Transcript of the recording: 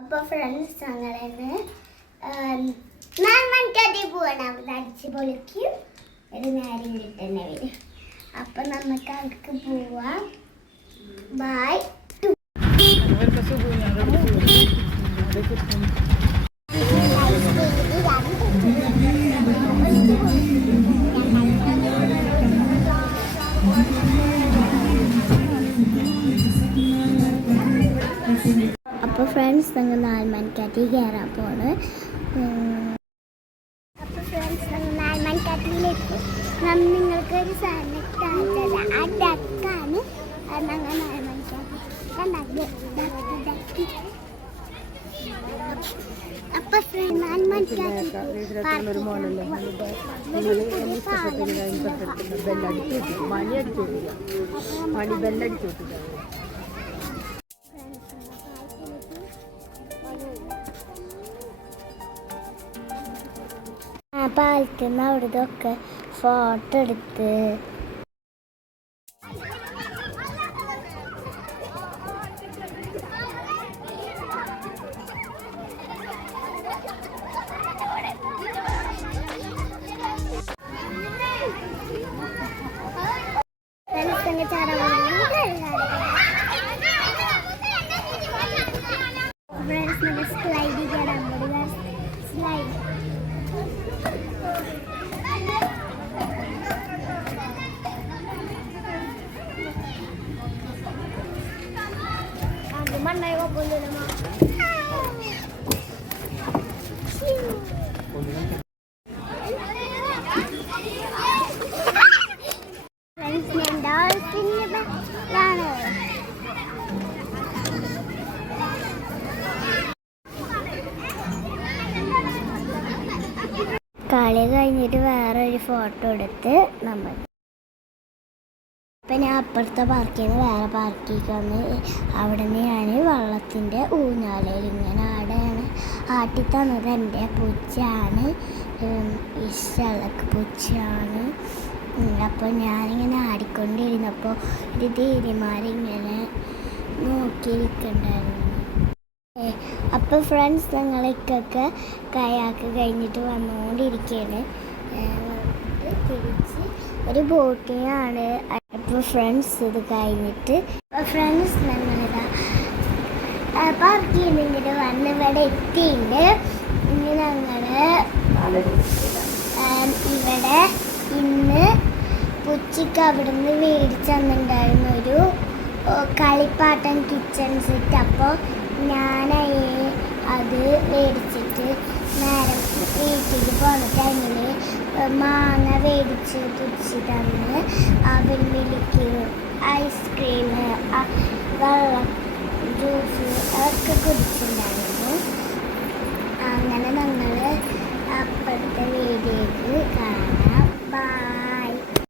അപ്പോൾ ഫ്രണ്ട്സ് ഞങ്ങളിന്ന് 4 മണിക്കടി പോവാണ്. അവിടെ അടിച്ച് പൊളിക്കും ഒരു നേരം കിട്ടുന്ന വരും. അപ്പം നമുക്ക് അവർക്ക് പോവാം. ബൈ. അപ്പോൾ ഫ്രണ്ട്സ് ഞങ്ങൾ 4 മണിക്കാട്ടി കയറാൻ പോണ്. അപ്പോൾ ഫ്രണ്ട്സ് ഞങ്ങൾ 4 മണിക്കാട്ടിലേക്ക് നിങ്ങൾക്കൊരു സാധനം കാണിച്ചത് ആ ഡക്കാണ്. ഞങ്ങൾ 4 മണിക്കാട്ടി അപ്പോൾ 4 മണിക്കാട്ടി പാലത്തിൽ നിന്ന് അവിടുത്തെ ഫോട്ടോ എടുത്ത് സ്ലൈഡ് ചെയ്യാൻ സ്ലൈഡ് മണ്ണായി കുഴപ്പമൊന്നുമില്ല. കളി കഴിഞ്ഞിട്ട് വേറൊരു ഫോട്ടോ എടുത്ത് നമ്മൾ അപ്പം ഞാൻ അപ്പുറത്തെ പാർക്കിൽ നിന്ന് വേറെ പാർക്കിലേക്ക് വന്ന് അവിടെ നിന്ന് ഞാൻ വള്ളത്തിൻ്റെ ഊഞ്ഞാലയിൽ ഇങ്ങനെ ആടെയാണ് ആട്ടി തന്നത്. എൻ്റെ പൂച്ചയാണ്, ഇഷ്ടമുള്ള പൂച്ചയാണ്. അപ്പോൾ ഞാനിങ്ങനെ ആടിക്കൊണ്ടിരുന്നപ്പോൾ ഒരു ധീരിമാരിങ്ങനെ നോക്കിയിരിക്കണ്ടായിരുന്നു. അപ്പോൾ ഫ്രണ്ട്സ് ഞങ്ങൾക്കൊക്കെ കയാക്ക് കഴിഞ്ഞിട്ട് വന്നുകൊണ്ടിരിക്കുകയാണ്. തിരിച്ച് ഒരു ബോട്ടിങ്ങാണ്. അപ്പോൾ ഫ്രണ്ട്സ് ഇത് കഴിഞ്ഞിട്ട് ഫ്രണ്ട്സ് ഞങ്ങളിതാ പാർക്ക് ചെയ്യുന്നതിൻ്റെ വന്ന് ഇവിടെ എത്തിയിട്ടുണ്ട്. ഇനി ഞങ്ങൾ ഇവിടെ ഇന്ന് ഉച്ചയ്ക്ക് അവിടെ നിന്ന് മേടിച്ച് തന്നിട്ടുണ്ടായിരുന്ന ഒരു കളിപ്പാട്ടം കിച്ചൺ സെറ്റ്. അപ്പോൾ ഞാൻ അത് മേടിച്ചിട്ട് നേരം വീട്ടിൽ പോകുന്ന ടൈമിൽ മാങ്ങ മേടിച്ച് കുടിച്ച് തന്ന് അവൽ മിൽക്ക് ഐസ്ക്രീം വെള്ളം ജ്യൂസ് അതൊക്കെ കുടിച്ചിട്ടുണ്ടായിരുന്നു. അങ്ങനെ ഞങ്ങൾ അപ്പോഴത്തെ വീഡിയോക്ക് കാണാം. ബൈ.